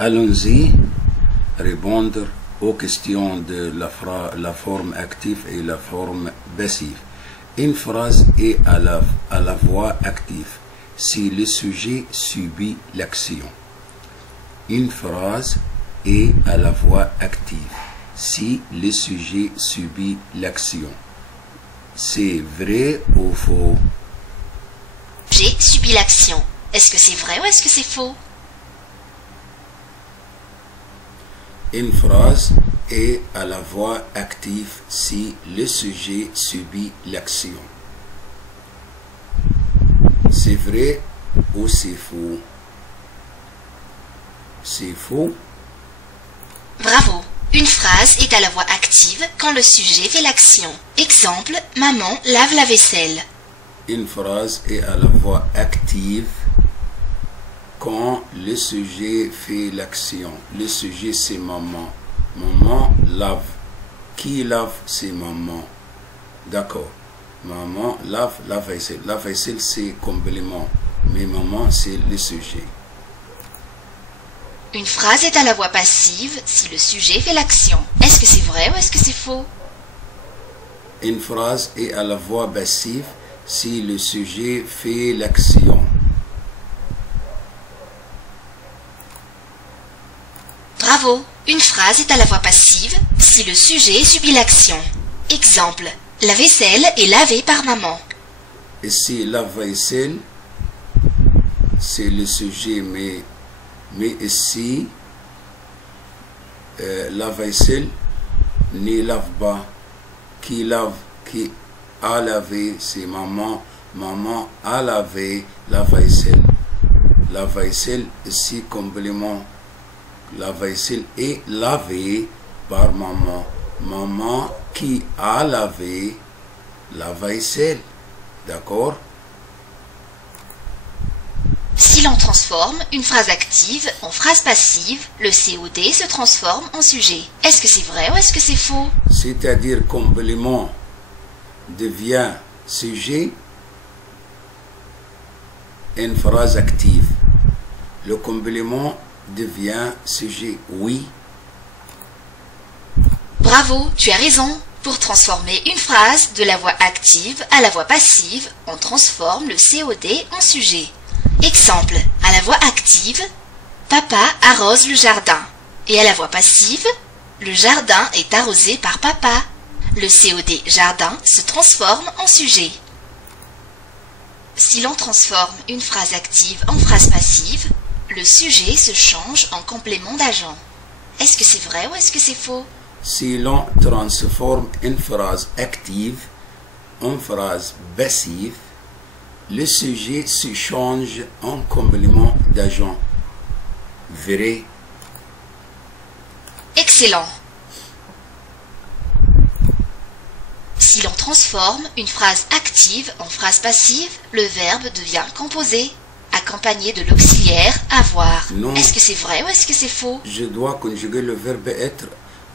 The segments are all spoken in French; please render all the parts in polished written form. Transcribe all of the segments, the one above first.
Allons-y répondre aux questions de la forme active et la forme passive. Une phrase est à la voix active si le sujet subit l'action. Une phrase est à la voix active si le sujet subit l'action. C'est vrai ou faux? J'ai subi l'action. Est-ce que c'est vrai ou est-ce que c'est faux? Une phrase est à la voix active si le sujet subit l'action. C'est vrai ou c'est faux? C'est faux. Bravo. Une phrase est à la voix active quand le sujet fait l'action. Exemple, maman lave la vaisselle. Une phrase est à la voix active quand le sujet fait l'action. Le sujet c'est maman. Maman lave. Qui lave? C'est maman. D'accord. Maman lave la vaisselle. La vaisselle c'est complément. Mais maman c'est le sujet. Une phrase est à la voix passive si le sujet fait l'action. Est-ce que c'est vrai ou est-ce que c'est faux? Une phrase est à la voix passive si le sujet fait l'action. Bravo. Une phrase est à la voix passive si le sujet subit l'action. Exemple, la vaisselle est lavée par maman. Ici, la vaisselle, c'est le sujet, mais ici, la vaisselle ne lave pas. Qui lave? Qui a lavé? C'est maman. Maman a lavé la vaisselle. La vaisselle, ici, complément. La vaisselle est lavée par maman. Maman qui a lavé la vaisselle. D'accord? Si l'on transforme une phrase active en phrase passive, le COD se transforme en sujet. Est-ce que c'est vrai ou est-ce que c'est faux? C'est-à-dire complément devient sujet, une phrase active. Le complément devient sujet, oui. Bravo, tu as raison. Pour transformer une phrase de la voix active à la voix passive, on transforme le COD en sujet. Exemple, à la voix active, papa arrose le jardin. Et à la voix passive, le jardin est arrosé par papa. Le COD jardin se transforme en sujet. Si l'on transforme une phrase active en phrase passive, le sujet se change en complément d'agent. Est-ce que c'est vrai ou est-ce que c'est faux? Si l'on transforme une phrase active en phrase passive, le sujet se change en complément d'agent. Vrai. Excellent. Si l'on transforme une phrase active en phrase passive, le verbe devient composé, accompagné de l'auxiliaire avoir. Est-ce que c'est vrai ou est-ce que c'est faux? Je dois conjuguer le verbe être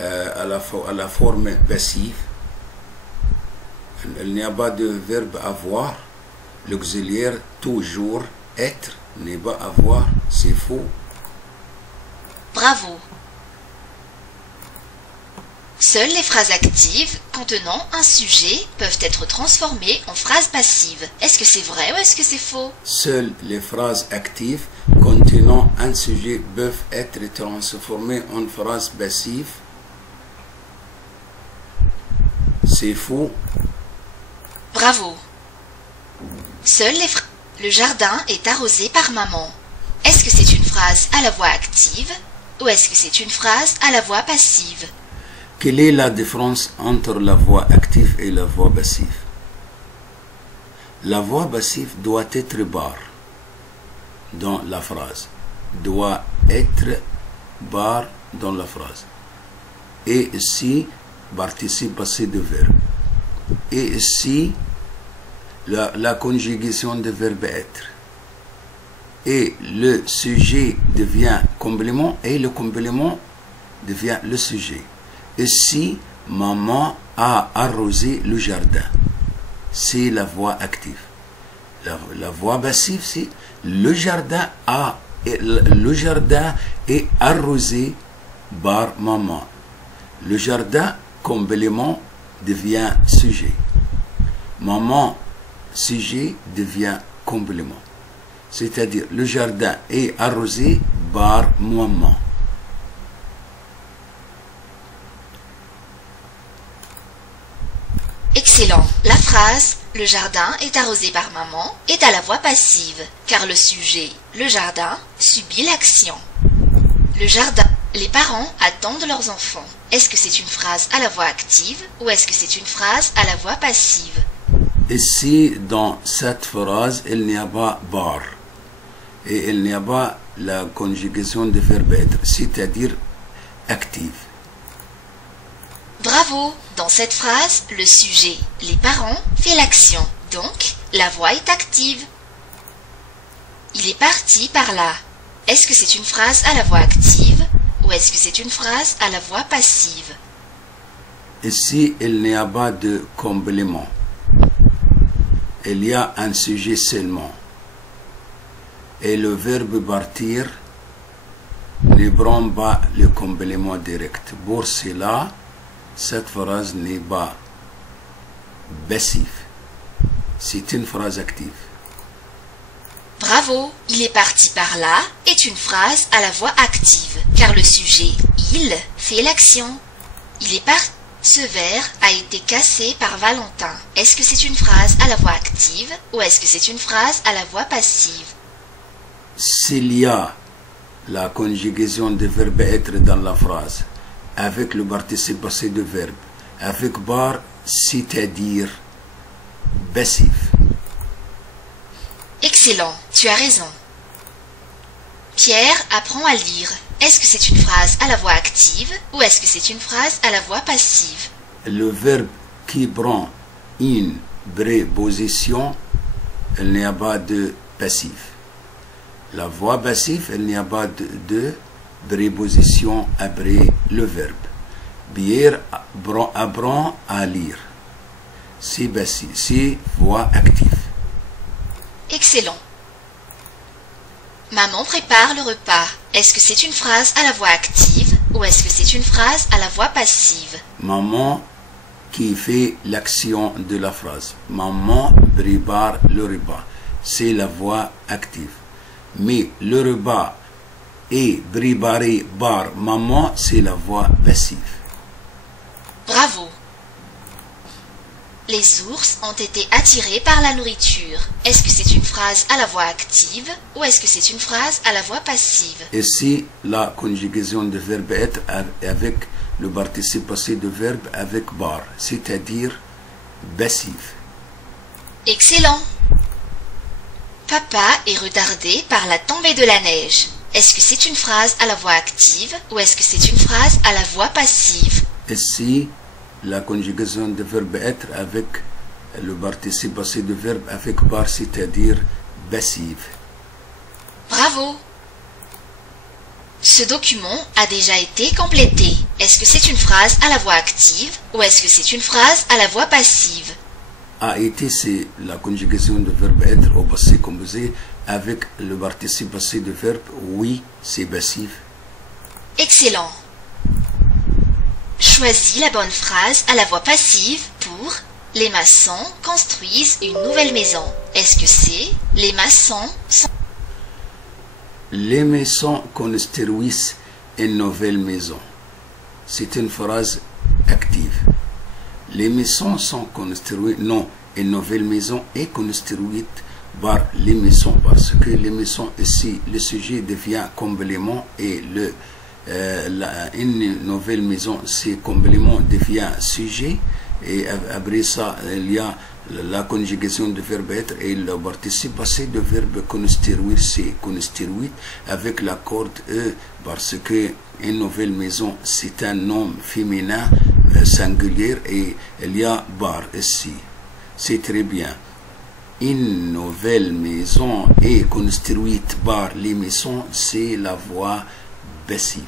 à la forme passive. Il n'y a pas de verbe avoir. L'auxiliaire toujours être n'est pas avoir. C'est faux. Bravo. Seules les phrases actives contenant un sujet peuvent être transformées en phrases passives. Est-ce que c'est vrai ou est-ce que c'est faux? Seules les phrases actives contenant un sujet peuvent être transformées en phrases passives. C'est faux. Bravo. Le jardin est arrosé par maman. Est-ce que c'est une phrase à la voix active ou est-ce que c'est une phrase à la voix passive? Quelle est la différence entre la voix active et la voix passive? La voix passive doit être barre dans la phrase. Doit être barre dans la phrase. Et ici, participe passé de verbe. Et ici, la conjugaison de verbe être. Et le sujet devient complément et le complément devient le sujet. Ici, maman a arrosé le jardin. C'est la voix active. La voix passive, c'est le jardin a le jardin est arrosé par maman. Le jardin, complément, devient sujet. Maman, sujet, devient complément. C'est-à-dire, le jardin est arrosé par maman. Excellent. La phrase « Le jardin est arrosé par maman » est à la voix passive, car le sujet, le jardin, subit l'action. Le jardin. Les parents attendent leurs enfants. Est-ce que c'est une phrase à la voix active ou est-ce que c'est une phrase à la voix passive? Ici, dans cette phrase, il n'y a pas bar et il n'y a pas la conjugaison de verbe être, c'est-à-dire active. Bravo! Dans cette phrase, le sujet, les parents, fait l'action. Donc, la voix est active. Il est parti par là. Est-ce que c'est une phrase à la voix active ou est-ce que c'est une phrase à la voix passive? Ici, il n'y a pas de complément. Il y a un sujet seulement. Et le verbe partir ne prend pas le complément direct. Pour cela, cette phrase n'est pas passive. C'est une phrase active. Bravo! Il est parti par là est une phrase à la voix active, car le sujet, il, fait l'action. Il est parti. Ce verre a été cassé par Valentin. Est-ce que c'est une phrase à la voix active ou est-ce que c'est une phrase à la voix passive? S'il y a la conjugaison de verbe être dans la phrase, avec le participe passé de verbe, avec bar, c'est-à-dire passif. Excellent, tu as raison. Pierre apprend à lire. Est-ce que c'est une phrase à la voix active ou est-ce que c'est une phrase à la voix passive? Le verbe qui prend une préposition, il n'y a pas de passif. La voix passive, il n'y a pas de préposition après le verbe. Pierre apprend à lire. C'est passif, c'est voix active. Excellent. Maman prépare le repas. Est-ce que c'est une phrase à la voix active ou est-ce que c'est une phrase à la voix passive? Maman qui fait l'action de la phrase. Maman prépare le repas. C'est la voix active. Mais le repas est préparé par maman, c'est la voix passive. Bravo. Les ours ont été attirés par la nourriture. Est-ce que c'est une phrase à la voix active ou est-ce que c'est une phrase à la voix passive? Ici, la conjugaison de verbe être avec le participe passé de verbe avec bar, c'est-à-dire passif. Excellent. Papa est retardé par la tombée de la neige. Est-ce que c'est une phrase à la voix active ou est-ce que c'est une phrase à la voix passive? Ici, la conjugaison de verbe être avec le participe passé de verbe avec bar, c'est-à-dire passive. Bravo! Ce document a déjà été complété. Est-ce que c'est une phrase à la voix active ou est-ce que c'est une phrase à la voix passive? A été, c'est la conjugaison de verbe être au passé composé avec le participe passé de verbe oui, c'est passif. Excellent. Choisis la bonne phrase à la voix passive pour « Les maçons construisent une nouvelle maison ». Est-ce que c'est « Les maçons sont » Les maçons construisent une nouvelle maison. C'est une phrase active. Les maisons sont construites, non, une nouvelle maison est construite par les maisons parce que les maisons ici, le sujet devient complément et une nouvelle maison, c'est complément devient sujet et après ça, il y a la conjugaison de verbe être et le participe passé de verbe construire, c'est construite avec la corde E parce que une nouvelle maison, c'est un nom féminin singulier et il y a bar ici. C'est très bien. Une nouvelle maison est construite par les maisons, c'est la voix passive.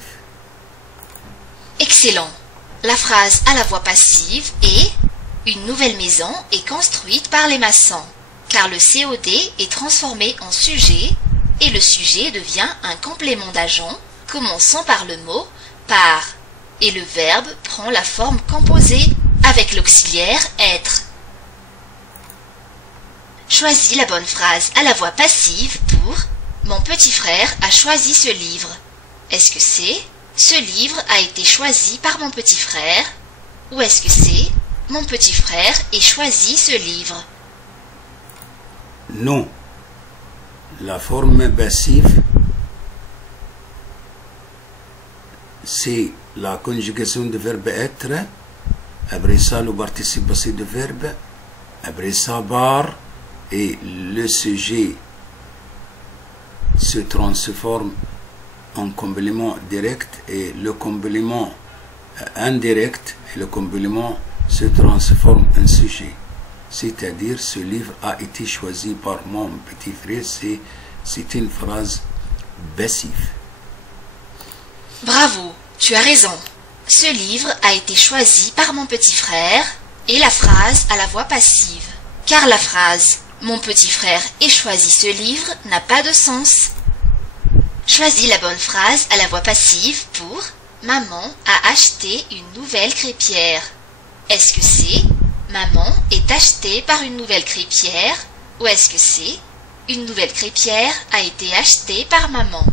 Excellent. La phrase à la voix passive est « Une nouvelle maison est construite par les maçons » car le COD est transformé en sujet et le sujet devient un complément d'agent, commençant par le mot par, et le verbe prend la forme composée avec l'auxiliaire être. Choisis la bonne phrase à la voix passive pour « Mon petit frère a choisi ce livre ». Est-ce que c'est « Ce livre a été choisi par mon petit frère » ou est-ce que c'est « Mon petit frère ait choisi ce livre ». Non. La forme passive, c'est la conjugation du verbe être, après ça le participe passé du verbe, après ça par, et le sujet se transforme en complément direct et le complément indirect et le complément se transforme en sujet. C'est-à-dire, ce livre a été choisi par mon petit frère, c'est une phrase passive. Bravo, tu as raison. Ce livre a été choisi par mon petit frère et la phrase à la voix passive. Car la phrase « Mon petit frère ait choisi ce livre » n'a pas de sens. Choisis la bonne phrase à la voix passive pour « Maman a acheté une nouvelle crêpière ». Est-ce que c'est « Maman est achetée par une nouvelle crêpière » ou est-ce que c'est « Une nouvelle crêpière a été achetée par maman ».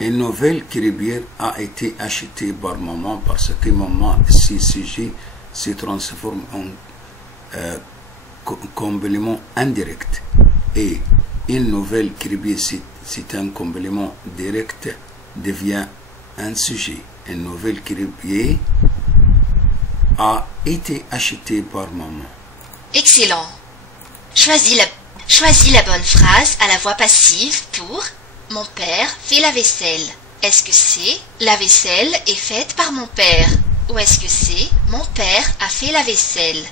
Une nouvelle crêpière a été achetée par maman parce que maman, si sujet se transforme en complément indirect. Et une nouvelle crêpière, c'est un complément direct, devient un sujet. Une nouvelle crêpière a été achetée par maman. Excellent. Choisis la bonne phrase à la voix passive pour « Mon père fait la vaisselle ». Est-ce que c'est « La vaisselle est faite par mon père » ou est-ce que c'est « Mon père a fait la vaisselle ».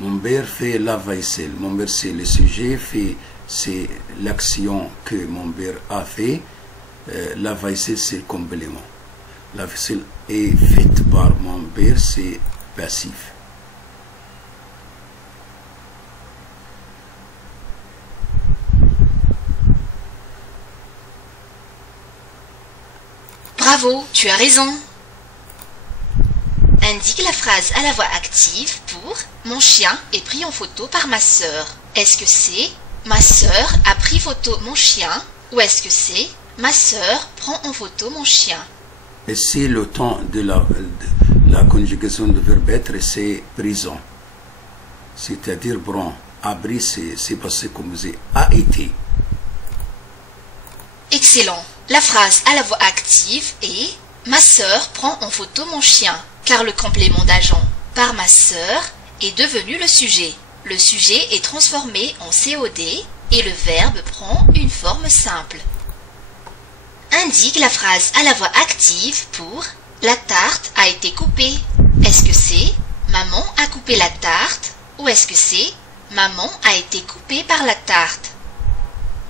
Mon père fait la vaisselle. Mon père, c'est le sujet, c'est l'action que mon père a fait. La vaisselle, c'est le complément. La vaisselle est faite par mon père, c'est passif. Bravo, tu as raison. Indique la phrase à la voix active pour « Mon chien est pris en photo par ma sœur ». Est-ce que c'est « Ma sœur a pris photo mon chien » ou est-ce que c'est « Ma sœur prend en photo mon chien ». Et c'est le temps de la conjugation de verbe être, c'est présent. C'est-à-dire, bon, abri, c'est passé comme c'est a été. Excellent. La phrase à la voix active est « Ma sœur prend en photo mon chien » car le complément d'agent « par ma sœur » est devenu le sujet. Le sujet est transformé en COD et le verbe prend une forme simple. Indique la phrase à la voix active pour « La tarte a été coupée ». Est-ce que c'est « Maman a coupé la tarte » ou est-ce que c'est « Maman a été coupée par la tarte ».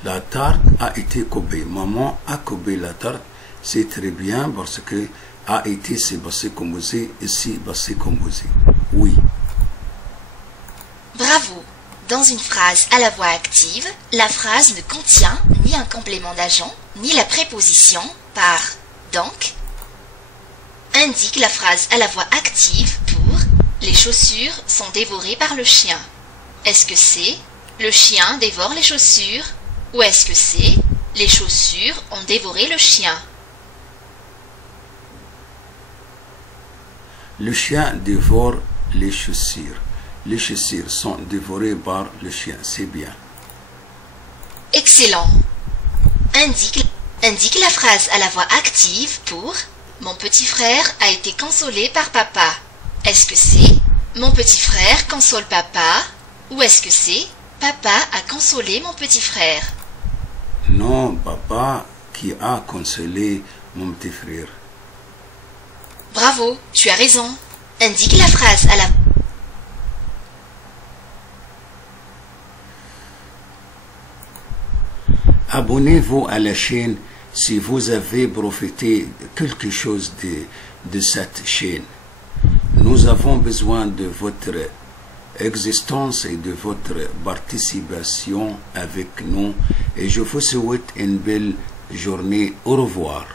La tarte a été coupée. Maman a coupé la tarte. C'est très bien parce que a été, c'est passé composé, ici, passé composé. Oui. Bravo. Dans une phrase à la voix active, la phrase ne contient ni un complément d'agent, ni la préposition par donc. Indique la phrase à la voix active pour « Les chaussures sont dévorées par le chien ». Est-ce que c'est « Le chien dévore les chaussures » ou est-ce que c'est « Les chaussures ont dévoré le chien ». Le chien dévore les chaussures. Les chaussures sont dévorées par le chien. C'est bien. Excellent. Indique la phrase à la voix active pour « Mon petit frère a été consolé par papa ». Est-ce que c'est « Mon petit frère console papa » ou est-ce que c'est « Papa a consolé mon petit frère ». Non, papa qui a consolé mon petit frère. Bravo, tu as raison. Indique la phrase à la... Abonnez-vous à la chaîne si vous avez profité quelque chose de cette chaîne. Nous avons besoin de votre existence et de votre participation avec nous. Et je vous souhaite une belle journée. Au revoir.